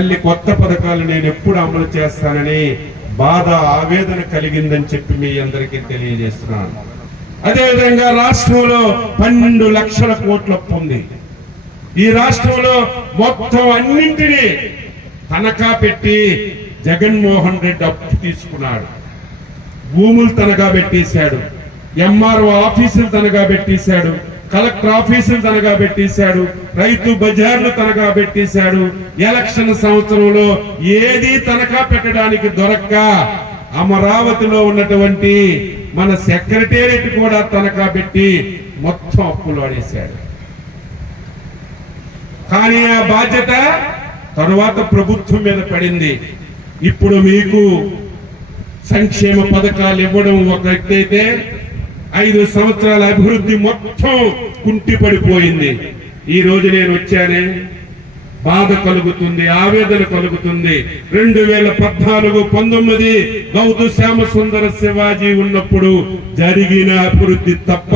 కొత్త పథకాలు నేను ఎప్పుడు అమలు చేస్తానని బాధ ఆవేదన కలిగిందని చెప్పి మీ అందరికీ తెలియజేస్తున్నాను. అదేవిధంగా రాష్ట్రంలో పన్నెండు లక్షల కోట్ల అప్పు ఉంది. ఈ రాష్ట్రంలో మొత్తం అన్నింటినీ తనఖా పెట్టి జగన్మోహన్ రెడ్డి అప్పు తీసుకున్నాడు. భూములు తనఖా పెట్టేశాడు. ఎంఆర్ఓ ఆఫీసులు తనఖా పెట్టేశాడు. కలెక్టర్ ఆఫీసులు తనగా పెట్టేశాడు రైతు బజార్లు తనగా పెట్టేశాడు. ఎలక్షన్ సంవత్సరంలో ఏది తనఖా పెట్టడానికి దొరక్క అమరావతిలో ఉన్నటువంటి మన సెక్రటేరియట్ కూడా తనఖా పెట్టి మొత్తం అప్పులు ఆడేశాడు. కానీ ఆ బాధ్యత తరువాత ప్రభుత్వం మీద పడింది. ఇప్పుడు మీకు సంక్షేమ పథకాలు ఇవ్వడం ఒక వ్యక్తి అయితే ఐదు సంవత్సరాల అభివృద్ధి మొత్తం కుంటిపడిపోయింది ఈ రోజు నేను వచ్చానే బాధ కలుగుతుంది ఆవేదన కలుగుతుంది. రెండు వేల పద్నాలుగు పంతొమ్మిది గౌతు శ్యామ సుందర శివాజీ ఉన్నప్పుడు జరిగిన అభివృద్ధి తప్ప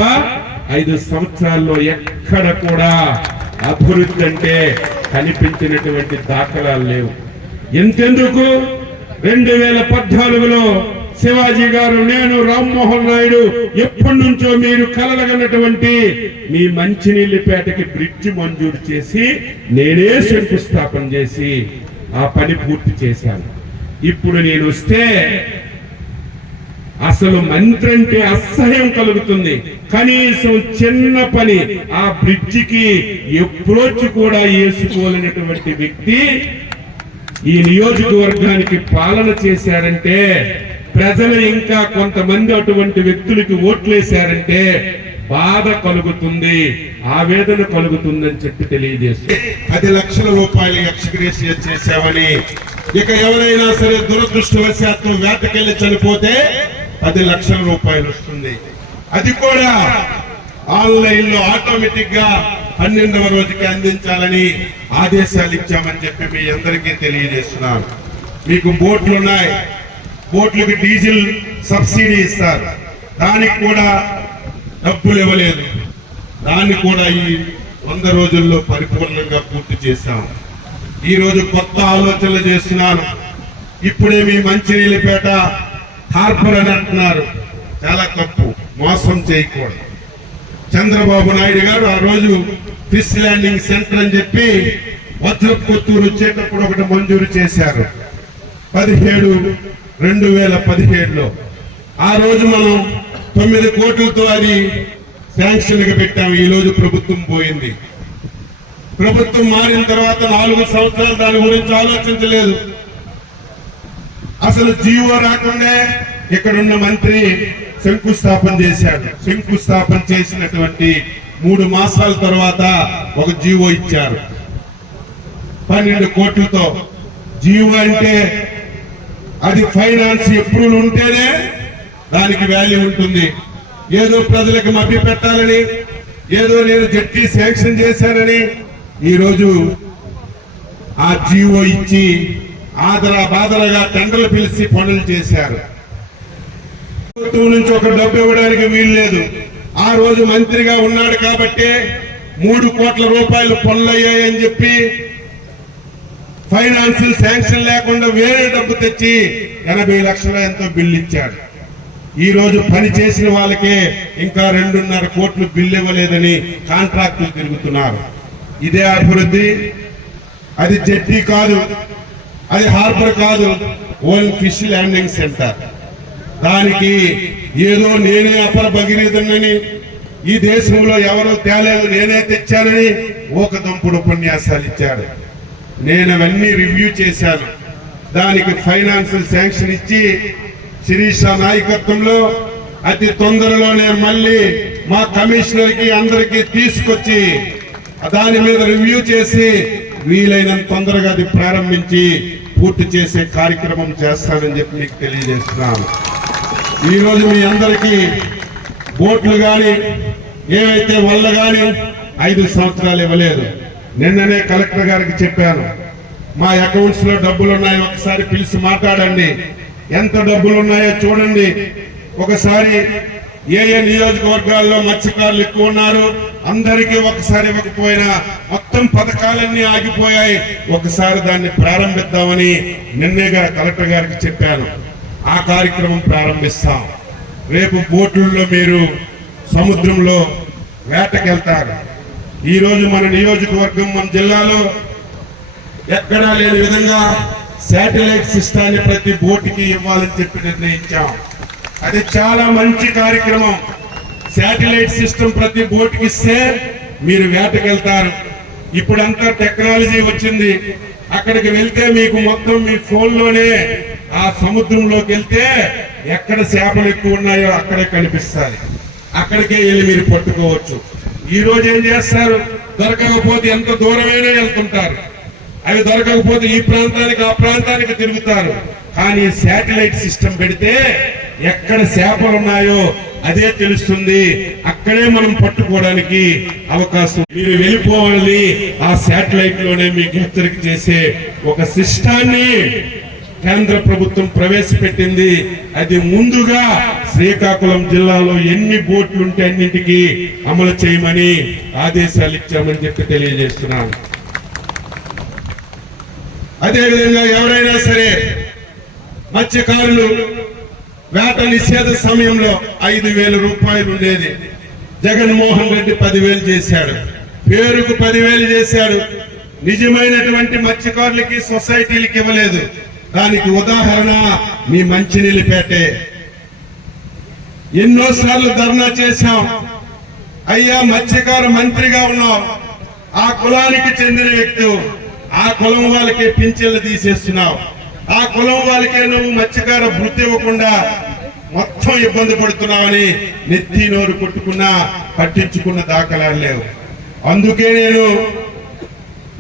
ఐదు సంవత్సరాల్లో ఎక్కడ కూడా అభివృద్ధి అంటే కనిపించినటువంటి దాఖలాలు లేవు. ఎంతెందుకు? రెండు వేల పద్నాలుగులో శివాజీ గారు నేను రామ్మోహన్ నాయుడు ఎప్పటి నుంచో మీరు కలలగనటువంటి మీ మంచినీళ్ళపేటకి బ్రిడ్జ్ మంజూరు చేసి నేనే శంకుస్థాపన చేసి ఆ పని పూర్తి చేశాను. ఇప్పుడు నేను వస్తే అసలు మంత్రి అంటే అసహ్యం కలుగుతుంది. కనీసం చిన్న పని ఆ బ్రిడ్జికి ఎప్రోచ్ కూడా వేసుకోలేనటువంటి వ్యక్తి ఈ నియోజకవర్గానికి పాలన చేశారంటే ప్రజలు ఇంకా కొంతమంది అటువంటి వ్యక్తులకి ఓట్లేశారంటే బాధ కలుగుతుంది ఆవేదన కలుగుతుందని చెప్పి తెలియజేస్తుంది పది లక్షల రూపాయలు ఎక్స్గ్రేషియా చేశామని. ఇక ఎవరైనా సరే దురదృష్టవశాత్తు వేటకెళ్ళి చనిపోతే పది లక్షల రూపాయలు వస్తుంది. అది కూడా ఆన్లైన్లో ఆటోమేటిక్గా పన్నెండవ రోజుకి అందించాలని ఆదేశాలు ఇచ్చామని చెప్పి మీ అందరికీ తెలియజేస్తున్నాను. మీకు బోట్లు ఉన్నాయి బోట్లకి డీజిల్ సబ్సిడీ ఇస్తారు. దానికి కూడా డబ్బులు ఇవ్వలేదు. దాన్ని కూడా ఈ వంద రోజుల్లో పరిపూర్ణంగా పూర్తి చేశాము ఈరోజు కొత్త ఆలోచనలు చేస్తున్నాను. ఇప్పుడే మీ మంచినీళ్ళపేట హార్బర్ అని అంటున్నారు. చాలా తప్పు. మోసం చేయకూడదు. చంద్రబాబు నాయుడు గారు ఆ రోజు ఫిష్ ల్యాండింగ్ సెంటర్ అని చెప్పి వజ్రపు కొత్తూరు వచ్చేటప్పుడు ఒకటి మంజూరు చేశారు. పదిహేడు రెండు వేల పదిహేడులో. ఆ రోజు మనం తొమ్మిది కోట్లతో అది శాంక్షన్గా పెట్టాము ఈ రోజు ప్రభుత్వం పోయింది. ప్రభుత్వం మారిన తర్వాత నాలుగు సంవత్సరాలు దాని గురించి ఆలోచించలేదు. అసలు జీవో రాకుండా ఇక్కడున్న మంత్రి శంకుస్థాపన చేశాడు. శంకుస్థాపన చేసినటువంటి మూడు మాసాల తర్వాత ఒక జీవో ఇచ్చారు. పన్నెండు కోట్లతో. జీవో అంటే అది ఫైనాన్స్ ఎప్రూవల్ ఉంటేనే దానికి వాల్యూ ఉంటుంది. ఏదో ప్రజలకు మభ్య పెట్టాలని ఏదో నేను జడ్జి శాంక్షన్ చేశానని ఈరోజు ఆ జీవో ఇచ్చి ఆదర బాదరగా టెండర్లు పిలిచి పనులు చేశారు. ప్రభుత్వం నుంచి ఒక డబ్బు ఇవ్వడానికి వీలు లేదు. ఆ రోజు మంత్రిగా ఉన్నాడు కాబట్టి మూడు కోట్ల రూపాయలు పనులయ్యాయని చెప్పి ఫైనాన్షియల్ శాంక్షన్ లేకుండా వేరే డబ్బు తెచ్చి ఎనభై లక్షల ఎంతో బిల్లు ఇచ్చాడు. ఈ రోజు పని చేసిన వాళ్ళకే ఇంకా రెండున్నర కోట్లు బిల్లు ఇవ్వలేదని కాంట్రాక్టులు తిరుగుతున్నారు. ఇదే అభివృద్ధి. అది జెట్టి కాదు అది హార్బర్ కాదు ఓన్ ఫిష్ ల్యాండింగ్ సెంటర్. దానికి ఏదో నేనే అపర భగీరథనని ఈ దేశంలో ఎవరో తేలేదు నేనే తెచ్చానని ఒక దంపుడు ఉపన్యాసాలు ఇచ్చాడు. నేను అవన్నీ రివ్యూ చేశాను. దానికి ఫైనాన్షియల్ శాంక్షన్ ఇచ్చి శిరీష నాయకత్వంలో అతి తొందరలోనే మళ్ళీ మా కమిషనర్కి అందరికీ తీసుకొచ్చి దాని మీద రివ్యూ చేసి వీలైనంత తొందరగా అది ప్రారంభించి పూర్తి చేసే కార్యక్రమం చేస్తానని చెప్పి మీకు తెలియజేస్తున్నాను. ఈరోజు మీ అందరికీ బోట్లు కానీ ఏవైతే వల్ల కానీ ఐదు సంవత్సరాలు ఇవ్వలేదు. నిన్ననే కలెక్టర్ గారికి చెప్పాను. మా అకౌంట్స్లో డబ్బులు ఉన్నాయి ఒకసారి పిలిచి మాట్లాడండి. ఎంత డబ్బులు ఉన్నాయో చూడండి. ఒకసారి ఏ ఏ నియోజకవర్గాల్లో మత్స్యకారులు ఎక్కువ ఉన్నారు అందరికీ ఒకసారి ఇవ్వకపోయినా మొత్తం పథకాలన్నీ ఆగిపోయాయి. ఒకసారి దాన్ని ప్రారంభిద్దామని నిన్నే కలెక్టర్ గారికి చెప్పాను. ఆ కార్యక్రమం ప్రారంభిస్తాం. రేపు బోట్లలో మీరు సముద్రంలో వేటకెళ్తారు. ఈరోజు మన నియోజకవర్గం మన జిల్లాలో ఎక్కడా లేని విధంగా శాటిలైట్ సిస్టాన్ని ప్రతి బోటుకి ఇవ్వాలని చెప్పి నిర్ణయించాం. అది చాలా మంచి కార్యక్రమం. శాటిలైట్ సిస్టమ్ ప్రతి బోటుకి ఇస్తే మీరు వేటకెళ్తారు. ఇప్పుడంతా టెక్నాలజీ వచ్చింది. అక్కడికి వెళ్తే మీకు మొత్తం మీ ఫోన్లోనే ఆ సముద్రంలోకి వెళ్తే ఎక్కడ చేపలు ఎక్కువ ఉన్నాయో అక్కడే కనిపిస్తాయి. అక్కడికే వెళ్ళి మీరు పట్టుకోవచ్చు. ఈ రోజు ఏం చేస్తారు? దొరకకపోతే ఎంత దూరమైనా వెళ్తుంటారు. అవి దొరకకపోతే ఈ ప్రాంతానికి ఆ ప్రాంతానికి తిరుగుతారు. కానీ శాటిలైట్ సిస్టమ్ పెడితే ఎక్కడ చేపలు ఉన్నాయో అదే తెలుస్తుంది. అక్కడే మనం పట్టుకోవడానికి అవకాశం. మీరు వెళ్ళిపోవాలని ఆ శాటిలైట్లోనే మీకు హెచ్చరిక చేసే ఒక సిస్టాన్ని కేంద్ర ప్రభుత్వం ప్రవేశపెట్టింది. అది ముందుగా శ్రీకాకుళం జిల్లాలో ఎన్ని బోట్లు ఉంటే అన్నింటికి అమలు చేయమని ఆదేశాలు ఇచ్చామని చెప్పి తెలియజేస్తున్నాను అదేవిధంగా ఎవరైనా సరే మత్స్యకారులు వేట నిషేధ సమయంలో ఐదు వేల రూపాయలు ఉండేది. జగన్మోహన్ రెడ్డి పదివేలు చేశాడు. పేరుకు పదివేలు చేశాడు. నిజమైనటువంటి మత్స్యకారులకి సొసైటీలకి ఇవ్వలేదు. దానికి ఉదాహరణ మీ మంచినీళ్ళపేటే ఎన్నోసార్లు ధర్నా చేశాం. అయ్యా మత్స్యకార మంత్రిగా ఉన్నాం. ఆ కులానికి చెందిన వ్యక్తి ఆ కులం వాళ్ళకే పింఛన్లు తీసేస్తున్నావు. ఆ కులం వాళ్ళకే నువ్వు మత్స్యకార వృత్తి ఇవ్వకుండా మొత్తం ఇబ్బంది పడుతున్నావని నెత్తి నోరు కొట్టుకున్నా పట్టించుకున్న దాఖలాలు లేవు. అందుకే నేను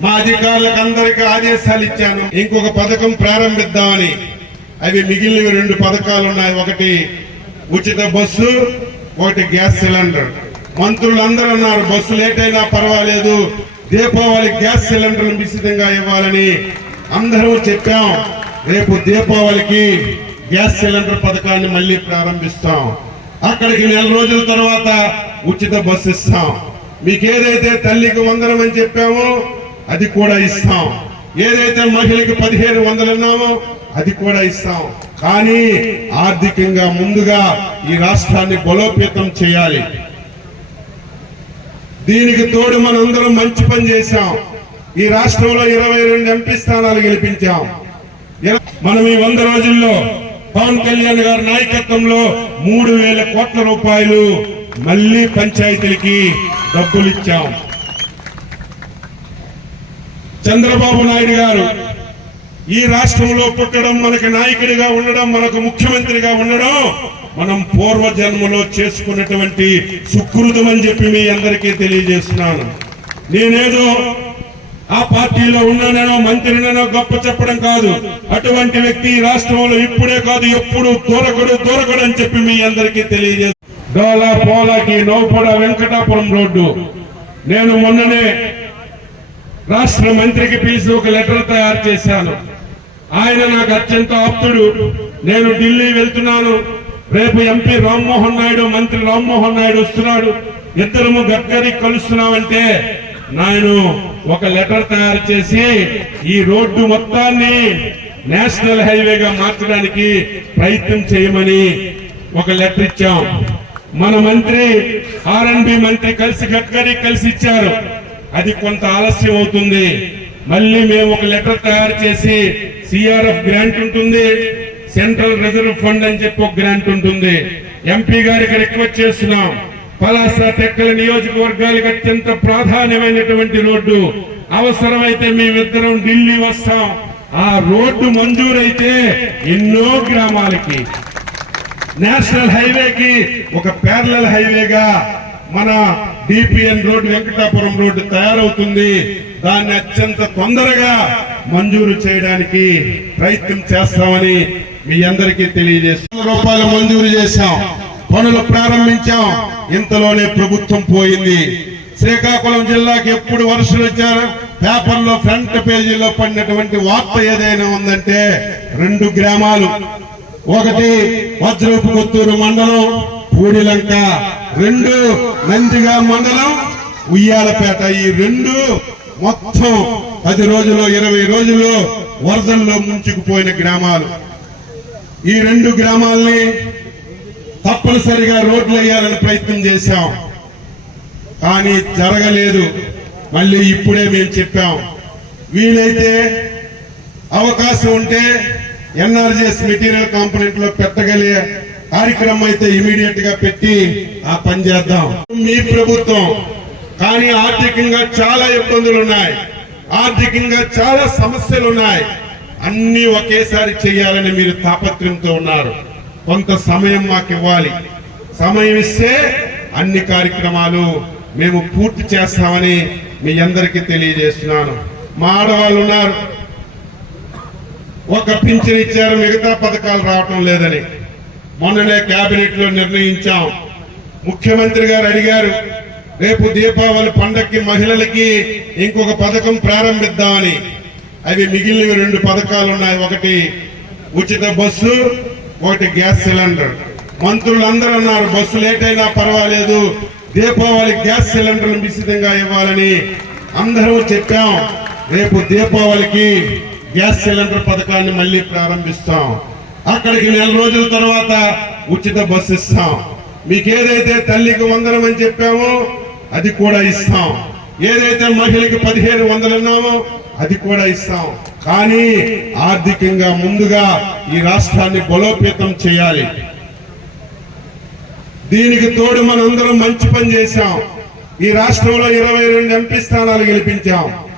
మా అధికారులకు అందరికీ ఆదేశాలు ఇచ్చాను. ఇంకొక పథకం ప్రారంభిద్దామని. అవి మిగిలినవి రెండు పథకాలు ఉన్నాయి. ఒకటి ఉచిత బస్సు ఒకటి గ్యాస్ సిలిండర్. మంత్రులు అందరూ అన్నారు బస్సు లేట్ అయినా పర్వాలేదు. దీపావళి గ్యాస్ సిలిండర్ నిశ్చితంగా ఇవ్వాలని అందరూ చెప్పాం. రేపు దీపావళికి గ్యాస్ సిలిండర్ పథకాన్ని మళ్ళీ ప్రారంభిస్తాం. అక్కడికి నెల రోజుల తర్వాత ఉచిత బస్సు ఇస్తాం. మీకు ఏదైతే తల్లికి వందనం అని చెప్పామో అది కూడా ఇస్తాం. ఏదైతే మహిళకి పదిహేను వందలు అన్నామో అది కూడా ఇస్తాం. కానీ ఆర్థికంగా ముందుగా ఈ రాష్ట్రాన్ని బలోపేతం చేయాలి. దీనికి తోడు మనందరం మంచి పని చేశాం. ఈ రాష్ట్రంలో ఇరవై రెండు ఎంపీ స్థానాలు గెలిపించాం. మనం ఈ వంద రోజుల్లో పవన్ కళ్యాణ్ గారి నాయకత్వంలో మూడు వేల కోట్ల రూపాయలు మళ్ళీ పంచాయతీలకి డబ్బులు ఇచ్చాం. చంద్రబాబు నాయుడు గారు ఈ రాష్ట్రంలో పుట్టడం మనకి నాయకుడిగా ఉండడం మనకు ముఖ్యమంత్రిగా ఉండడం మనం పూర్వజన్మలో చేసుకున్నటువంటి సుకృతం అని చెప్పి మీ అందరికీ తెలియజేస్తున్నాను. నేనేదో ఆ పార్టీలో ఉన్నానో మంత్రినో గొప్ప చెప్పడం కాదు. అటువంటి వ్యక్తి రాష్ట్రంలో ఇప్పుడే కాదు ఎప్పుడు దొరకడు దొరకడు అని చెప్పి మీ అందరికీ తెలియజేస్తున్నాను డోలా పోలాకి నౌపడ వెంకటాపురం రోడ్డు. నేను మొన్ననే రాష్ట్ర మంత్రికి పిలిచి ఒక లెటర్ తయారు చేశాను. ఆయన నాకు అత్యంత ఆప్తుడు. నేను ఢిల్లీ వెళ్తున్నాను. రేపు ఎంపీ రామ్మోహన్ నాయుడు మంత్రి రామ్మోహన్ నాయుడు వస్తున్నాడు. ఇద్దరము గడ్కరీ కలుస్తున్నామంటే నేను ఒక లెటర్ తయారు చేసి ఈ రోడ్డు మొత్తాన్ని నేషనల్ హైవేగా మార్చడానికి ప్రయత్నం చేయమని ఒక లెటర్ ఇచ్చాం. మన మంత్రి ఆర్ఎన్బి మంత్రి కలిసి గడ్కరీ కలిసి ఇచ్చారు. అది కొంత ఆలస్యం అవుతుంది. మళ్ళీ మేము ఒక లెటర్ తయారు చేసి సిఆర్ఎఫ్ గ్రాంట్ ఉంటుంది సెంట్రల్ రిజర్వ్ ఫండ్ అని చెప్పి ఒక గ్రాంట్ ఉంటుంది. ఎంపీ గారికి రిక్వెస్ట్ చేస్తున్నాం. పలాస టెక్కల నియోజకవర్గాలకు అత్యంత ప్రాధాన్యమైనటువంటి రోడ్డు. అవసరమైతే మేమిద్దరం ఢిల్లీ వస్తాం. ఆ రోడ్డు మంజూరైతే ఎన్నో గ్రామాలకి నేషనల్ హైవేకి ఒక ప్యారల హైవేగా మన డిపిఎన్ రోడ్ వెంకటాపురం రోడ్డు తయారవుతుంది. దాన్ని అత్యంత తొందరగా మంజూరు చేయడానికి ప్రయత్నం చేస్తామని మీ అందరికీ తెలియజేస్తాం రూపాయలు మంజూరు చేశాం. పనులు ప్రారంభించాం. ఇంతలోనే ప్రభుత్వం పోయింది. శ్రీకాకుళం జిల్లాకి ఎప్పుడు వర్షాలు వచ్చారు? పేపర్లో ఫ్రంట్ పేజీలో పడినటువంటి వార్త ఏదైనా ఉందంటే రెండు గ్రామాలు. ఒకటి వజ్రపు కొత్తూరు మండలం పూడిలంక. రెండు నందిగా మండలం ఉయ్యాలపేట. ఈ రెండు మొత్తం పది రోజులు ఇరవై రోజులు వరదల్లో ముంచుకుపోయిన గ్రామాలు. ఈ రెండు గ్రామాల్ని తప్పనిసరిగా రోడ్లు వేయాలని ప్రయత్నం చేశాం. కానీ జరగలేదు. మళ్ళీ ఇప్పుడే మేము చెప్పాం. వీలైతే అవకాశం ఉంటే ఎన్ఆర్జిఎస్ మెటీరియల్ కాంపొనెంట్లో పెట్టగలిగే కార్యక్రమం అయితే ఇమీడియట్గా పెట్టి ఆ పని చేద్దాం. మీ ప్రభుత్వం కానీ ఆర్థికంగా చాలా ఇబ్బందులు ఉన్నాయి. ఆర్థికంగా చాలా సమస్యలు ఉన్నాయి. అన్ని ఒకేసారి చేయాలని మీరు తాపత్రయంతో ఉన్నారు. కొంత సమయం మాకు ఇవ్వాలి. సమయం ఇస్తే అన్ని కార్యక్రమాలు మేము పూర్తి చేస్తామని మీ అందరికీ తెలియజేస్తున్నాను. మా ఆడవాళ్ళు ఉన్నారు. ఒక పింఛన్ ఇచ్చారు మిగతా పథకాలు రావటం లేదని. మొన్ననే కేబినెట్లో నిర్ణయించాం. ముఖ్యమంత్రి గారు అడిగారు రేపు దీపావళి పండక్కి మహిళలకి ఇంకొక పథకం ప్రారంభిద్దామని అవి మిగిలిన రెండు పథకాలు ఉన్నాయి. ఒకటి ఉచిత బస్సు ఒకటి గ్యాస్ సిలిండర్. మంత్రులందరూ అన్నారు బస్సు లేట్ అయినా పర్వాలేదు. దీపావళి గ్యాస్ సిలిండర్లు నిశ్చితంగా ఇవ్వాలని అందరూ చెప్పాం. రేపు దీపావళికి గ్యాస్ సిలిండర్ పథకాన్ని మళ్ళీ ప్రారంభిస్తాం. అక్కడికి నెల రోజుల తర్వాత ఉచిత బస్సు ఇస్తాం. మీకు ఏదైతే తల్లికి వందనం అని చెప్పామో అది కూడా ఇస్తాం. ఏదైతే మహిళకి పదిహేను వందలు అన్నామో అది కూడా ఇస్తాం. కానీ ఆర్థికంగా ముందుగా ఈ రాష్ట్రాన్ని బలోపేతం చేయాలి. దీనికి తోడు మనందరం మంచి పని చేశాం. ఈ రాష్ట్రంలో ఇరవై రెండు ఎంపీ స్థానాలు గెలిపించాం.